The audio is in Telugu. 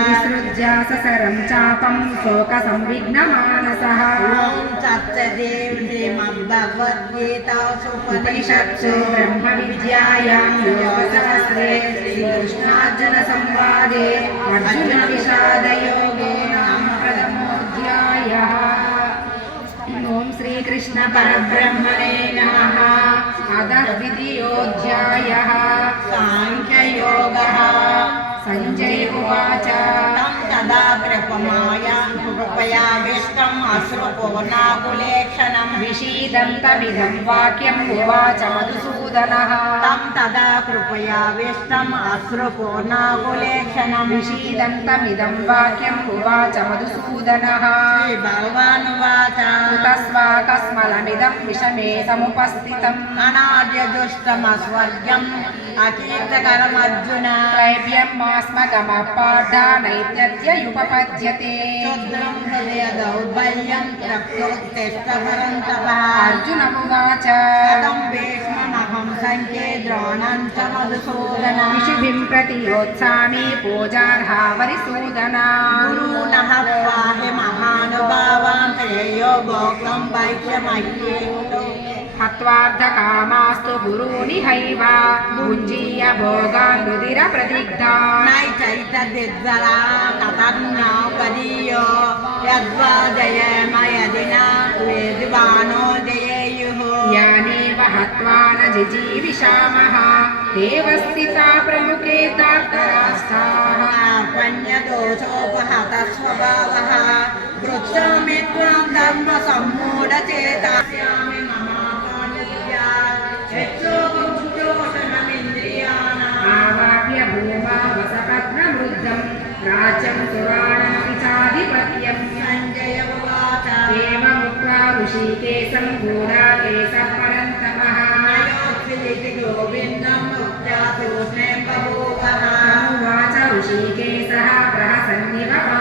విసృజ్య ససరం చాపం శోక సంవిఘ్నమానసః ఉపనిషత్సు బ్రహ్మ విద్యాయాం యోగశాస్త్రే శ్రీకృష్ణార్జున సంవాదే అర్జున విషాదయోగో నామ ప్రథమోऽధ్యాయः ఓం శ్రీకృష్ణ अधद्वितीयोऽध्यायः साङ्ख्ययोगः। सञ्जय उवाच। तदा प्रपमायां कृपयाविष्टम् अश्रुपवनाकुलेक्षणं विषीदन्तमिदं वाक्यम् उवाच मधुसूदन। ఉవాచ మధుసూదనः తం తదా కృపయావిష్టం అశ్రుపూర్ణాకులేక్షణం విషీదంతమిదం వాక్యం ఉవాచ మధుసూదనः. శ్రీ భగవానువాచ. కుతస్వాకస్మలమిదం విషమే సముపస్థితం. అనార్యదుష్టమస్వర్గం అకీర్తకరమర్జున త్రైవ్యం మాస్మగమపాఢానైత్యద్యయుపపద్యతే క్షుద్రం హృదయ దౌర్బల్యం ప్రత్యోత్తిష్టపరంతపः అర్జునమువాచ. కథం భీష్మమహం సంఖ్యే ద్రోణం చ మధుసూదన విషుభిం ప్రతియోత్సామి పూజార్హావరిసూదనా గురూణః పాహి మహానుభావాన్ శ్రేయో భోక్తం వైశ్యమయ్యేతో హత్వార్థకామాస్తు గురూని హైవ భుంజీయ భోగాన్ రుదిర ప్రదిగ్ధాన్ నై చైతద్విజ్వరా కథర్నా పరీయో యద్వా స్వభావः పృచ్ఛామి త్వాం ధర్మ సమ్మూఢచేతాస్యామి మమాపానుజ్యా యచ్చోపభుజోషణమింద్రియాణాం ఆవాప్య భూమా వసపద్మవృద్ధం రాజ్యం సురాణమపి చాధిపత్యం సంజయ ఉవాచ. ఏమముక్త్వా ఋషికేశం పరంతపः ऋषिकेशः प्रहसन्निव